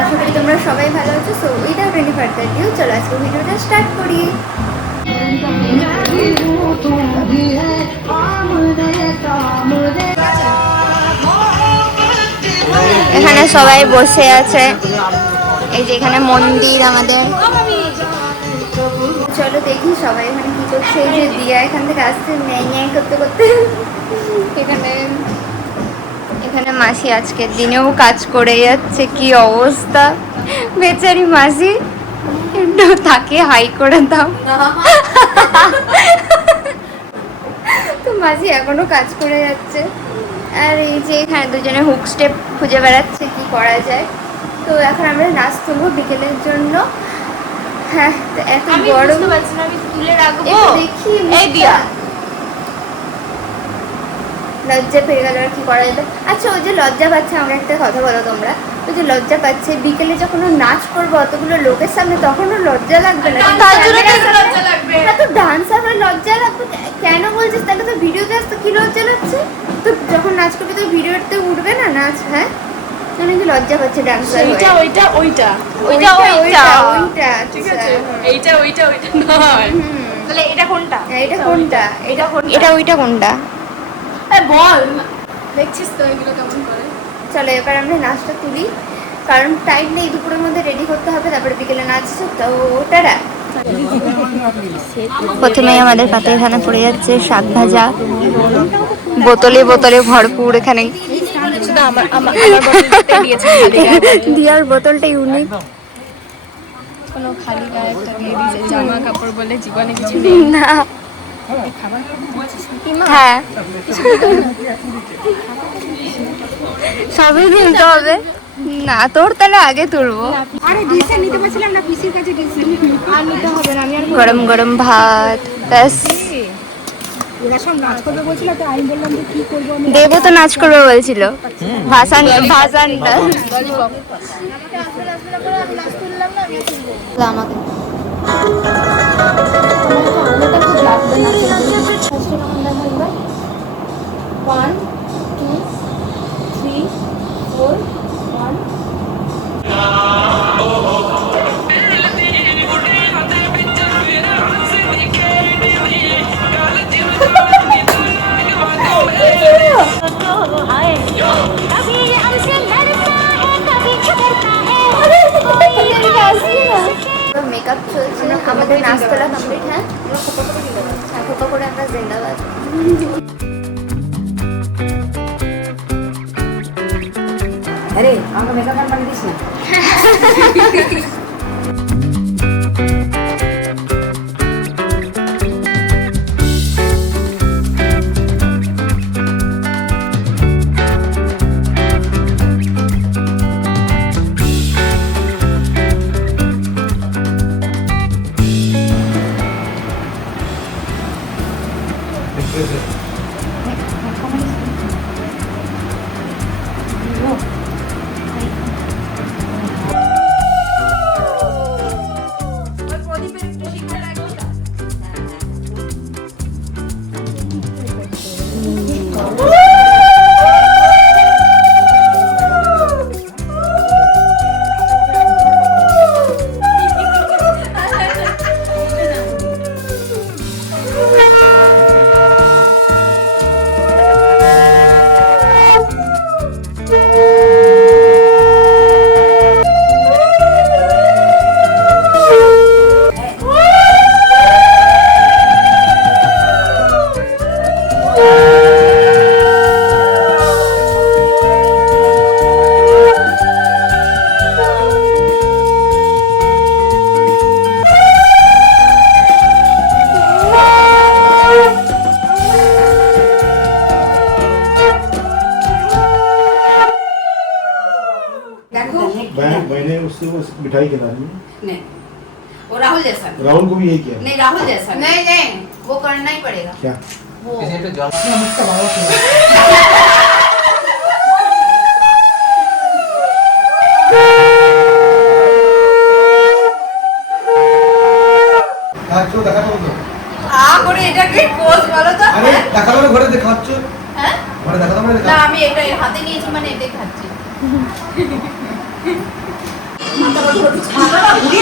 আশা করি তোমরা সবাই ভালো আছো। So without any further due চলো আজকে ভিডিওটা স্টার্ট করি। এখানে সবাই বসে আছে, এই যে এখানে মন্দির আমাদের। চলো দেখি সবাই এখানে কি করছে। এই যে দিয়া এখান থেকে আসছে ন্যায় করতে করতে। এখানে এখানে মাসি আজকের দিনেও কাজ করে যাচ্ছে, কি অবস্থা বেচারি মাসি, একটু তাকে হাই করে দাও। তো মাসি এখনো কাজ করে যাচ্ছে। আর এই যে এখানে দুজনে হুক স্টেপ খুঁজে বেড়াচ্ছে কি করা যায়। তো এখন আমরা নাচ তুলবো বিকেলের জন্য। হ্যাঁ, তো এত গরম আমি তুলে রাখবো। দেখি এই দিয়া লজ্জা পেয়ে গেল, আর কি করা যেত। আচ্ছা, ওই যে লজ্জা পাচ্ছে, আমার একটা কথা বলো তোমরা, ওই যে লজ্জা পাচ্ছে বিকেলে যখন ও নাচ করবো অতগুলো লোকের সামনে, তখন ওর লজ্জা লাগবে না? তো ডান্সার হয়ে লজ্জা লাগবে কেন বলছিস? তাহলে তো ভিডিওতে আসতে কি লজ্জা লাগছে? তো যখন নাচ করবি তো ভিডিওতে উঠবে না নাচ? হ্যাঁ, কি লজ্জা পাচ্ছে ডান্সার হয়ে? ওইটা ঠিক আছে, এইটা ওইটা নয়। তাহলে এটা কোনটা? এটা কোনটা? এটা ওইটা কোনটা? বল, দেখছিস তো এগুলো কেমন করে। চলো এবার আমরা নাচটা তুলি, কারণ টাইম নেই, দুপুরের মধ্যে রেডি করতে হবে, তারপরে বিকেলে নাচ। তো ওটারা প্রথমেই আমাদের পাতে এখানে পড়ে যাচ্ছে শাক ভাজা, বোতলে বোতলে ভরপুর। এখানে দিয়ার বোতলটা ইউনিক। কোনো খালি গায়ে একটা দিয়ে দিয়েছে, জামা কাপড় বলে জীবনে কিছু নেই। না, হ্যাঁ সবই তুলতে হবে না তোর, তাহলে আগে তুলবো। গরম গরম ভাত, ব্যাস। দেবও তো নাচ করবে বলছিল, ভাসানটা আমাকে One, two, three, four, one. Makeup চলছে, আমাদের নাচতলা কমপ্লিট। হ্যাঁ, খোপা করে আমরা জিন্দাবাদ। আরে আমাকে মেকআপ ম্যান বানিয়ে দিস না। मैंने उससे वो मिठाई खिला दी नहीं, वो राहुल जैसा राहुल को भी यही किया नहीं, राहुल जैसा नहीं नहीं, वो करना ही पड़ेगा। क्या वो খাচ্ছো দেখাবো তো করে এটাকে পোজ বলো তো। আরে দেখাবো না, ঘরে দেখাচ্ছো। হ্যাঁ, ঘরে দেখাবো না। না আমি এটা হাতে নিয়েছি মানে এটাই খাচ্ছি। গল্প করছি।